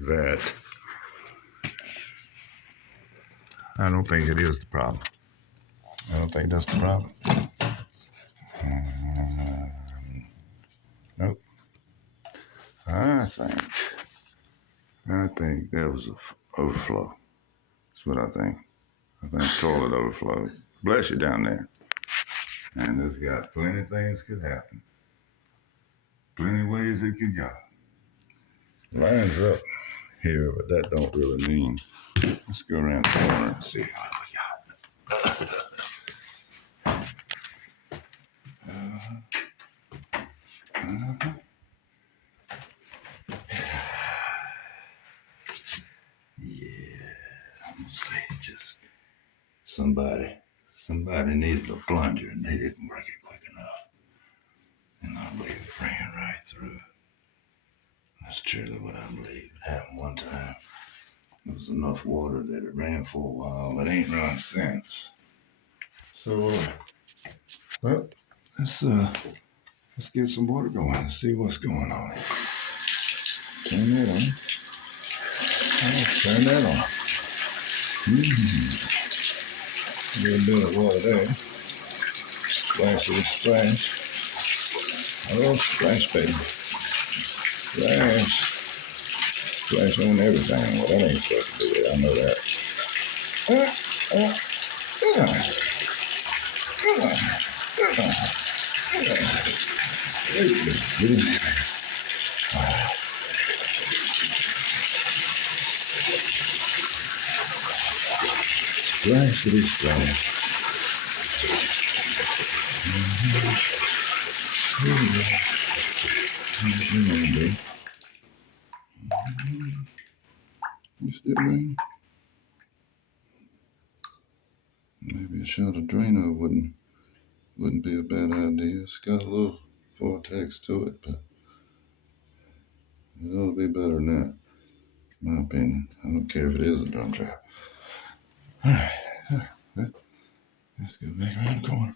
that I don't think it is the problem. I don't think that's the problem. Nope. I think that was an overflow. That's what I think. I think toilet overflowed. Bless you down there. And it's got plenty of things could happen. Plenty ways it could go. Lines up here, but that don't really mean. Let's go around the corner and see what we got. Yeah, I'm gonna say just somebody needed a plunger and they didn't work it quick enough. And I believe it ran right through. That's truly what I believe. It happened one time. There was enough water that it ran for a while. It ain't run since. So, well, let's get some water going and see what's going on. Turn that on. Turn that on. A little bit of water there. Splash with a splash. Oh, splash, baby. Splash. Splash on everything. Well, that ain't supposed to do it. I know that. Good on. Good on. Good on. Good on. Splash, city, splash. You still rain? Maybe a shot of Drano wouldn't be a bad idea. It's got a little vortex to it, but it ought to be better than that, in my opinion. I don't care if it is a drum trap. Alright, let's go back around the corner.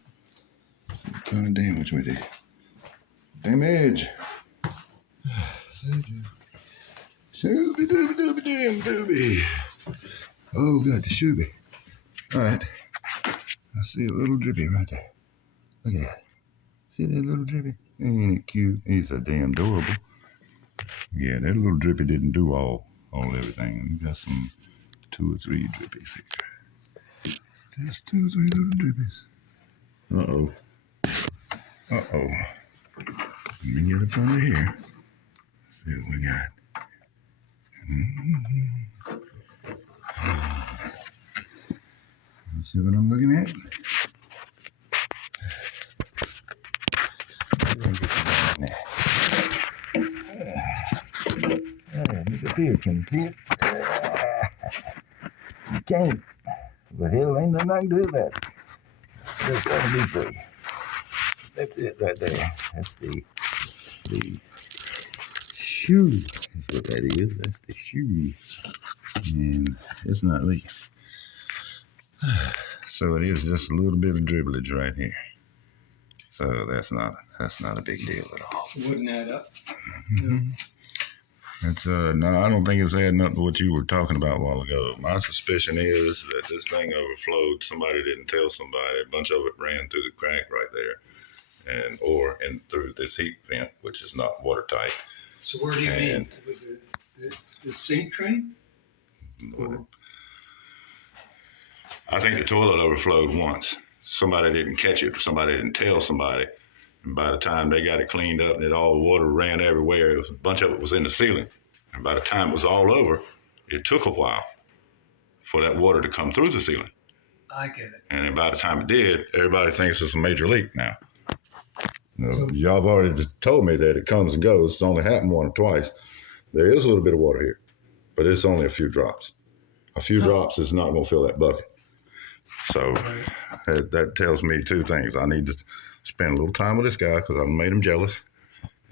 See what kind of damage we did. Damage! Shooby dooby dooby dooby dooby. Oh, got the shooby. Alright. I see a little drippy right there. Look at that. See that little drippy? Ain't it cute? He's so damn adorable. Yeah, that little drippy didn't do all everything. We got some 2 or 3 drippies here. Just 2 or 3 little drippies. Uh-oh. Uh-oh. Let me get up under here. See what we got. Let's see what I'm looking at. Look up here. Can you see it? You can't. But hell, ain't nothing I can do about it. That's gotta be free. That's it right there. That's the shoe. That's what that is. That's the shoe. And it's not leaking. So it is just a little bit of dribblage right here. So that's not a big deal at all. So wouldn't add up? Mm-hmm. It's no, I don't think it's adding up to what you were talking about a while ago. My suspicion is that this thing overflowed. Somebody didn't tell somebody. A bunch of it ran through the crack right there, and through this heat vent, which is not watertight. So where do you mean? Was it the sink drain? I think the toilet overflowed once. Somebody didn't catch it. Somebody didn't tell somebody. And by the time they got it cleaned up and all the water ran everywhere, a bunch of it was in the ceiling. And by the time it was all over, it took a while for that water to come through the ceiling. I get it. And then by the time it did, everybody thinks it's a major leak now. Y'all have already told me that it comes and goes. It's only happened once or twice. There is a little bit of water here, but it's only a few drops. A few drops is not going to fill that bucket. So that tells me 2 things. I need to spend a little time with this guy because I've made him jealous,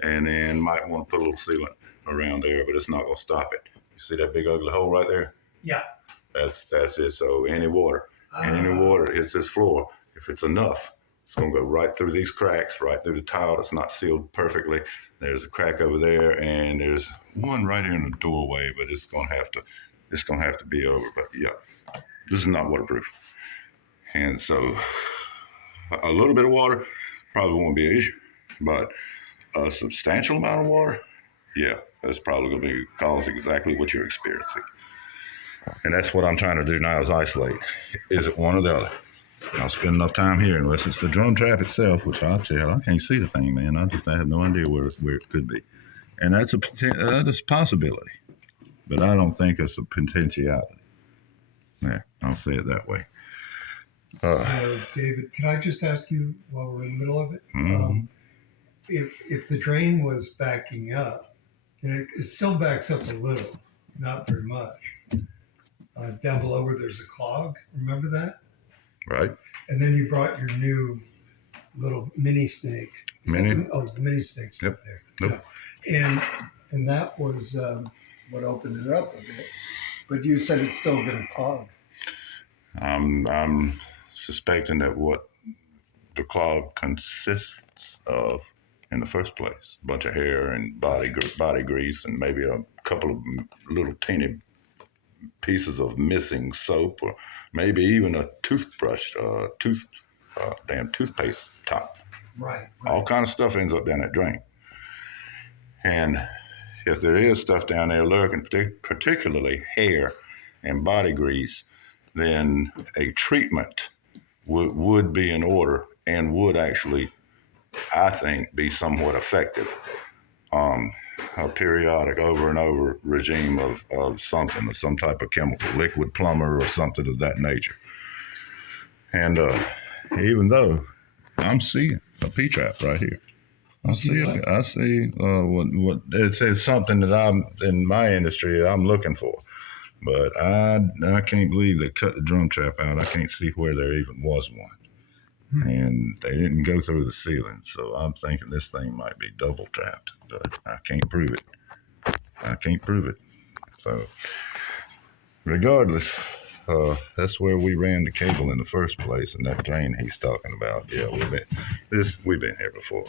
and then might want to put a little sealant around there, but it's not going to stop it. You see that big ugly hole right there? Yeah. That's it. So any water hits this floor, if it's enough, It's gonna go right through these cracks, right through the tile that's not sealed perfectly. There's a crack over there, and there's one right here in the doorway, but it's gonna have to be over. But yeah, this is not waterproof. And so a little bit of water probably won't be an issue, but a substantial amount of water, yeah, that's probably going to cause exactly what you're experiencing. And that's what I'm trying to do now is isolate. Is it one or the other? I'll spend enough time here unless it's the drum trap itself, which I'll tell. I can't see the thing, man. I have no idea where it could be. And that's a possibility, but I don't think it's a potentiality. Yeah, I'll say it that way. So, David, can I just ask you while we're in the middle of it? Mm-hmm. If the drain was backing up, and it still backs up a little, not very much. Down below where there's a clog, remember that? Right. And then you brought your new little mini snake. The mini snake's Yep. up there. Nope. Yeah. And that was what opened it up a bit. But you said it's still going to clog. I'm suspecting that what the clog consists of in the first place, a bunch of hair and body grease and maybe a couple of little teeny pieces of missing soap, or maybe even a toothbrush, toothpaste top. Right. All kind of stuff ends up down that drain. And if there is stuff down there lurking, particularly hair and body grease, then a treatment would be in order and would actually, I think, be somewhat effective. A periodic over and over regime of something, of some type of chemical, liquid plumber or something of that nature. And even though I'm seeing a P-trap right here. I see what it says, something that I'm in my industry I'm looking for. But I can't believe they cut the drum trap out. I can't see where there even was one. And they didn't go through the ceiling. So I'm thinking this thing might be double trapped, but I can't prove it. So regardless, that's where we ran the cable in the first place, and that drain he's talking about. Yeah, we've been here before.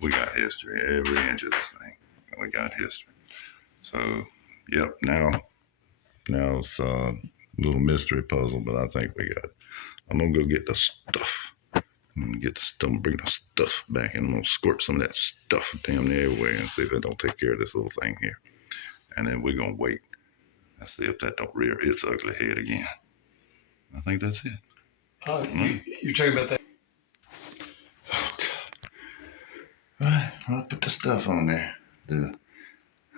We got history, every inch of this thing. We got history. So, yep, now it's a little mystery puzzle, but I think we got it. I'm gonna go get the stuff. Bring the stuff back, and I'm gonna squirt some of that stuff damn near everywhere and see if it don't take care of this little thing here. And then we're gonna wait and see if that don't rear its ugly head again. I think that's it. You're talking about that? Oh, God. Right, I'll put the stuff on there. And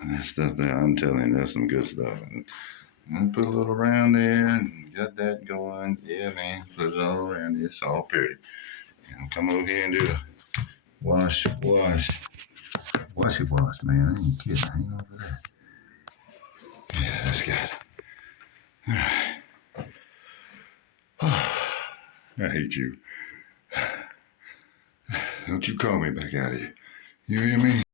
that stuff there, I'm telling you, that's some good stuff. And put a little around there and got that going. Yeah, man, put it all around. It's all pretty. And come over here and do the wash, man. I ain't kidding. Hang on for that. Yeah, that's good. All right. I hate you. Don't you call me back out of here. You hear me?